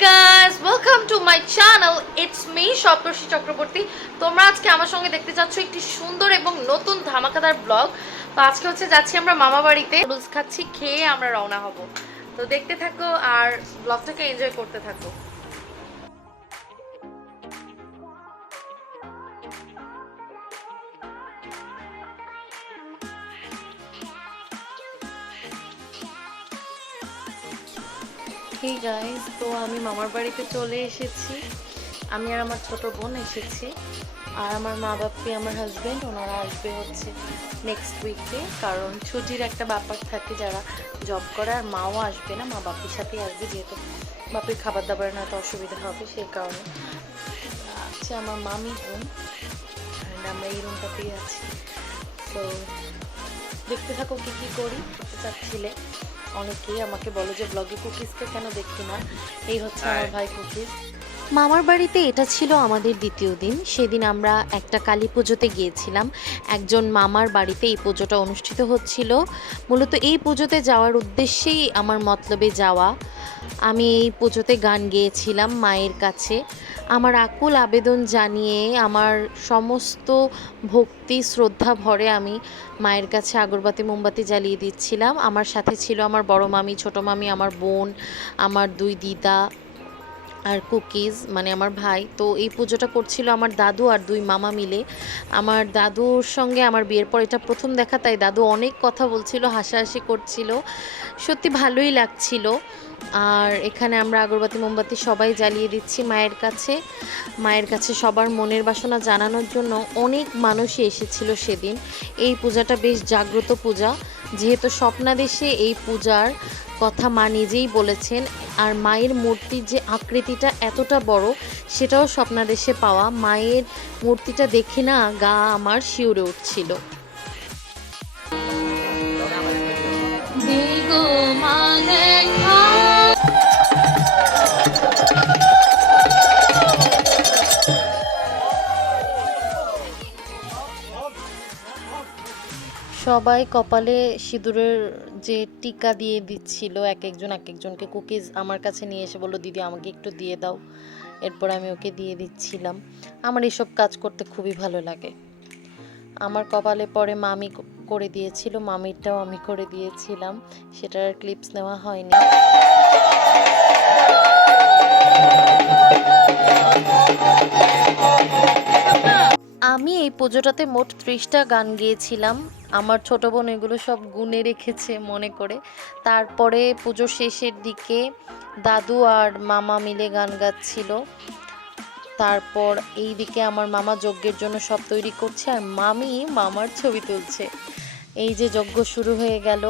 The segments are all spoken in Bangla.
guys, welcome to my channel. It's me সপ্তর্ষি চক্রবর্তী। তোমরা আজকে আমার সঙ্গে দেখতে যাচ্ছ একটি সুন্দর এবং নতুন ধামাকাদার ব্লগ। তো আজকে হচ্ছে যাচ্ছি আমরা মামা বাড়িতে, নুডলস খাচ্ছি, খেয়ে আমরা রওনা হব। তো দেখতে থাকো আর ব্লগটাকে এনজয় করতে থাকো। Hey guys, তো আমি মামার বাড়িতে চলে এসেছি। আমি আর আমার ছোট বোন এসেছি, আর আমার মা বাপি, আমার হাজবেন্ড, ওনারা আসবে হচ্ছে নেক্সট উইকে, কারণ ছুটির একটা ব্যাপার থাকে, যারা জব করে। আর মাও আসবে না, মা বাপির সাথেই আসবে, যেহেতু বাপির খাবার দাবারের না তো অসুবিধা হবে, সেই কারণে আচ্ছা আমার মামি বোন। অ্যান্ড আমরা এই রুমটাতেই আছি। তো দেখতে থাকো কী কী করি। করতে চাচ্ছিলে অনেকেই আমাকে বলো যে ব্লগে কুকিজকে কেন দেখি না। এই হচ্ছে আমার ভাই কুকিজ। মামার বাড়িতে এটা ছিল আমাদের দ্বিতীয় দিন। সেদিন আমরা একটা কালী পুজোতে গিয়েছিলাম একজন মামার বাড়িতে। এই পুজোটা অনুষ্ঠিত হচ্ছিল, মূলত এই পুজোতে যাওয়ার উদ্দেশ্যেই আমার মতলবে যাওয়া। আমি এই পুজোতে গান গেয়েছিলাম মায়ের কাছে, আমার আকুল আবেদন জানিয়ে, আমার সমস্ত ভক্তি শ্রদ্ধা ভরে আমি মায়ের কাছে আগরবাতি মোমবাতি জ্বালিয়ে দিচ্ছিলাম। আমার সাথে ছিল আমার বড় মামি, ছোট মামি, আমার বোন, আমার দুই দিদা আর কুকিজ মানে আমার ভাই। তো এই পুজোটা করছিল আমার দাদু আর দুই মামা মিলে। আমার দাদুর সঙ্গে আমার বিয়ের পর এটা প্রথম দেখা, তাই দাদু অনেক কথা বলছিল, হাসাহাসি করছিল, সত্যি ভালোই লাগছিল। আর এখানে আমরা আগরবাতি মোমবাতি সবাই জ্বালিয়ে দিচ্ছি মায়ের কাছে। মায়ের কাছে সবার মনের বাসনা জানানোর জন্য অনেক মানুষই এসেছিল সেদিন। এই পূজাটা বেশ জাগ্রত পূজা, যেহেতু স্বপ্নাদেশে এই পূজার কথা মা নিজেই বলেছেন। আর মায়ের মূর্তির যে আকৃতিটা এতটা বড়, সেটাও স্বপ্নাদেশে পাওয়া। মায়ের মূর্তিটা দেখে না গা আমার শিউরে উঠছিল। সবাই কপালে সিঁদুরের যে টিকা দিয়ে দিচ্ছিল এক একজনকে। কুকিজ আমার কাছে নিয়ে এসে বললো, দিদি আমাকে একটু দিয়ে দাও। এরপর আমি ওকে দিয়ে দিচ্ছিলাম। আমার এসব কাজ করতে খুবই ভালো লাগে। আমার কপালে পরে মামি করে দিয়েছিল, মামিরটাও আমি করে দিয়েছিলাম, সেটার ক্লিপস নেওয়া হয়নি। আমি এই পুজোটাতে মোট 30টা গান গেয়েছিলাম। আমার ছোট বোন এগুলো সব গুনে রেখেছে মনে করে। তারপরে পুজো শেষের দিকে দাদু আর মামা মিলে গান গাচ্ছিল। তারপর এই দিকে আমার মামা যজ্ঞের জন্য সব তৈরি করছে, আর মামি মামার ছবি তুলছে। এই যে যজ্ঞ শুরু হয়ে গেল।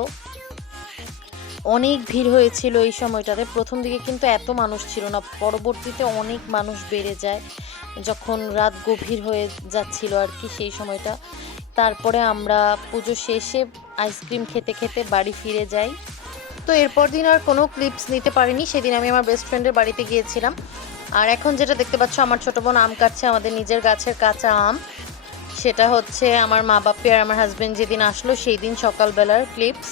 অনেক ভিড় হয়েছিল এই সময়টাতে। প্রথম দিকে কিন্তু এত মানুষ ছিল না, পরবর্তীতে অনেক মানুষ বেড়ে যায় যখন রাত গভীর হয়ে যাচ্ছিল আর কি, সেই সময়টা। তারপরে আমরা পুজো শেষে আইসক্রিম খেতে খেতে বাড়ি ফিরে যাই। তো এরপর দিন আর কোনো ক্লিপস নিতে পারিনি। সেদিন আমি আমার বেস্ট ফ্রেন্ডের বাড়িতে গিয়েছিলাম। আর এখন যেটা দেখতে পাচ্ছ, আমার ছোট বোন আম কাটছে, আমাদের নিজের গাছের কাঁচা আম। সেটা হচ্ছে আমার মা বাপি আর আমার হাজব্যান্ড যেদিন আসলো সেই দিন সকালবেলার ক্লিপস।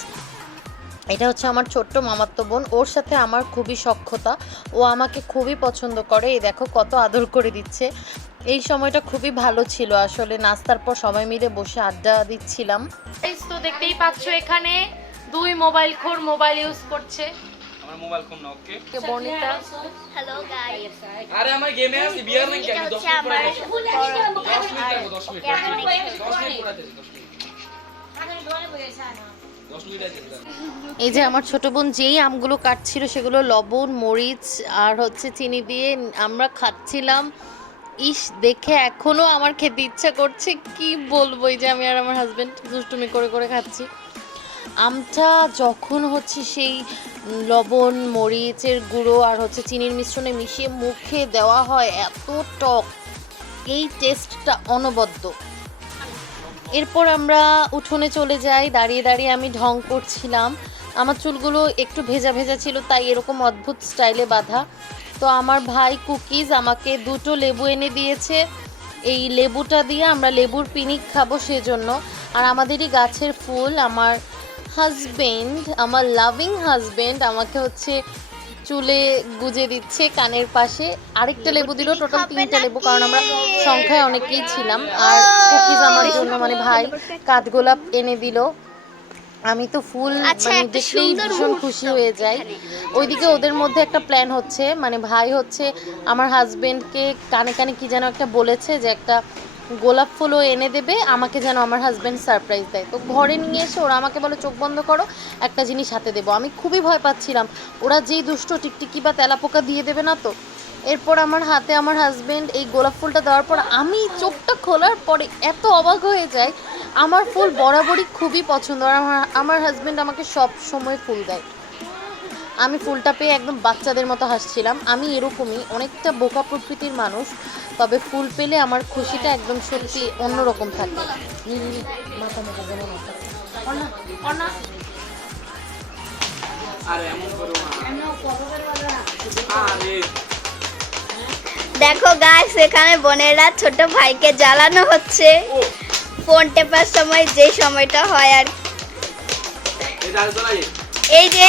এটা হচ্ছে আমার ছোট্ট মামাতো বোন, ওর সাথে আমার খুবই সখ্যতা, ও আমাকে খুবই পছন্দ করে। এই দেখো কত আদর করে দিচ্ছে। এই সময়টা খুবই ভালো ছিল আসলে। নাস্তার পর সবাই মিলে বসে আড্ডা দিচ্ছিলাম। তো দেখতেই পাচ্ছ এখানে দুই মোবাইল খোর মোবাইল ইউজ করছে। আমার মোবাইল ফোন না, ওকে বনিতা হ্যালো গাইস, আরে আমার গেমে আছে বিয়ার নাই কেন 10 মিনিট পরে 10 মিনিট 10 মিনিট পরে 10 মিনিট আছে। এই যে আমার ছোট বোন যেই আমগুলো কাটছিল, সেগুলো লবণ, মরিচ আর হচ্ছে চিনি দিয়ে আমরা খাচ্ছিলাম। ইস, দেখে এখনো আমার খেতে ইচ্ছা করছে, কি বলবো। এই যে আমি আর আমার হাজবেন্ড দুষ্টুমি করে করে খাচ্ছি। আমটা যখন হচ্ছে সেই লবণ, মরিচের গুঁড়ো আর হচ্ছে চিনির মিশ্রণে মিশিয়ে মুখে দেওয়া হয়, এত টক, এই টেস্টটা অনবদ্য। এরপর আমরা উঠোনে চলে যাই। দাঁড়িয়ে দাঁড়িয়ে আমি ঢং করছিলাম। আমার চুলগুলো একটু ভেজা ভেজা ছিল, তাই এরকম অদ্ভুত স্টাইলে বাঁধা। তো আমার ভাই কুকিজ আমাকে 2টো লেবু এনে দিয়েছে। এই লেবুটা দিয়ে আমরা লেবুর পিনিক খাবো সেজন্য। আর আমাদেরই গাছের ফুল, আমার হাজবেন্ড, আমার লাভিং হাজবেন্ড আমাকে হচ্ছে চুলে গুজে দিচ্ছে কানের পাশে। আরেকটা লেবু দিল, টোটাল 3টা লেবু, কারণ আমরা সংখ্যায় অনেকেই ছিলাম। আর কুকিজ আমার জন্য মানে ভাই কাঠগোলাপ এনে দিল। আমি তো ফুল মানে দেখলেই ভীষণ খুশি হয়ে যাই। ওইদিকে ওদের মধ্যে একটা প্ল্যান হচ্ছে, মানে ভাই হচ্ছে আমার হাজবেন্ডকে কানে কানে কি যেন একটা বলেছে যে একটা গোলাপ ফুলও এনে দেবে আমাকে, যেন আমার হাজবেন্ড সারপ্রাইজ দেয়। তো ঘরে নিয়ে এসে ওরা আমাকে বলে চোখ বন্ধ করো, একটা জিনিস হাতে দেবো। আমি খুবই ভয় পাচ্ছিলাম ওরা যেই দুষ্ট টিকটিকি বা তেলাপোকা দিয়ে দেবে না তো। এরপর আমার হাতে আমার হাজবেন্ড এই গোলাপ ফুলটা দেওয়ার পর আমি চোখটা খোলার পরে এত অবাক হয়ে যায়। আমার ফুল বরাবরই খুবই পছন্দ, আর আমার হাজবেন্ড আমাকে সব সময় ফুল দেয়। আমি ফুলটা পেয়ে একদম বাচ্চাদের মতো হাসছিলাম। আমি এরকমই অনেকটা বোকা প্রকৃতির মানুষ, তবে ফুল পেলে আমার খুশিটা একদম সত্যি অন্যরকম থাকে। মাথা মাথা যেমন আরে এমন করো না। আরে দেখো গাইস, এখানে বোনেরা ছোট ভাইকে জ্বালানো হচ্ছে ফোন টেপার সময়, যে সময়টা হয় আর এটা আর তোলাই এই যে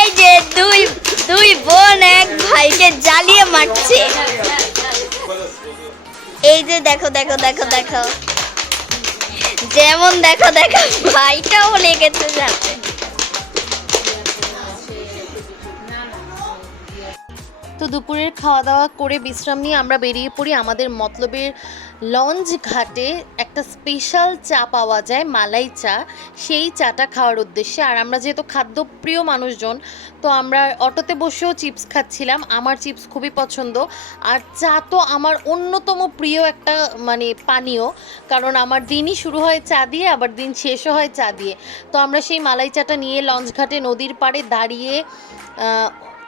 এই যে দুই বোন এক ভাইকে জ্বালিয়ে মারছে। এই যে দেখো দেখো দেখো দেখো, যেমন দেখো দেখো ভাইটাও লেগেছে যাচ্ছে। তো দুপুরের খাওয়া দাওয়া করে বিশ্রাম নিয়ে আমরা বেরিয়ে পড়ি আমাদের মতলবের লঞ্চ ঘাটে। একটা স্পেশাল চা পাওয়া যায়, মালাই চা, সেই চাটা খাওয়ার উদ্দেশ্যে। আর আমরা যেহেতু খাদ্যপ্রিয় মানুষজন, তো আমরা অটোতে বসেও চিপস খাচ্ছিলাম। আমার চিপস খুবই পছন্দ, আর চা তো আমার অন্যতম প্রিয় একটা মানে পানীয়, কারণ আমার দিনই শুরু হয় চা দিয়ে, আবার দিন শেষও হয় চা দিয়ে। তো আমরা সেই মালাই চাটা নিয়ে লঞ্চ ঘাটে নদীর পাড়ে দাঁড়িয়ে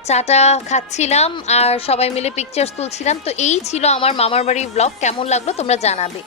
চাটা খাচ্ছিলাম আর সবাই মিলে পিকচার্স তুলছিলাম। তো এই ছিল আমার মামার বাড়ির ব্লগ। কেমন লাগলো তোমরা জানাবে।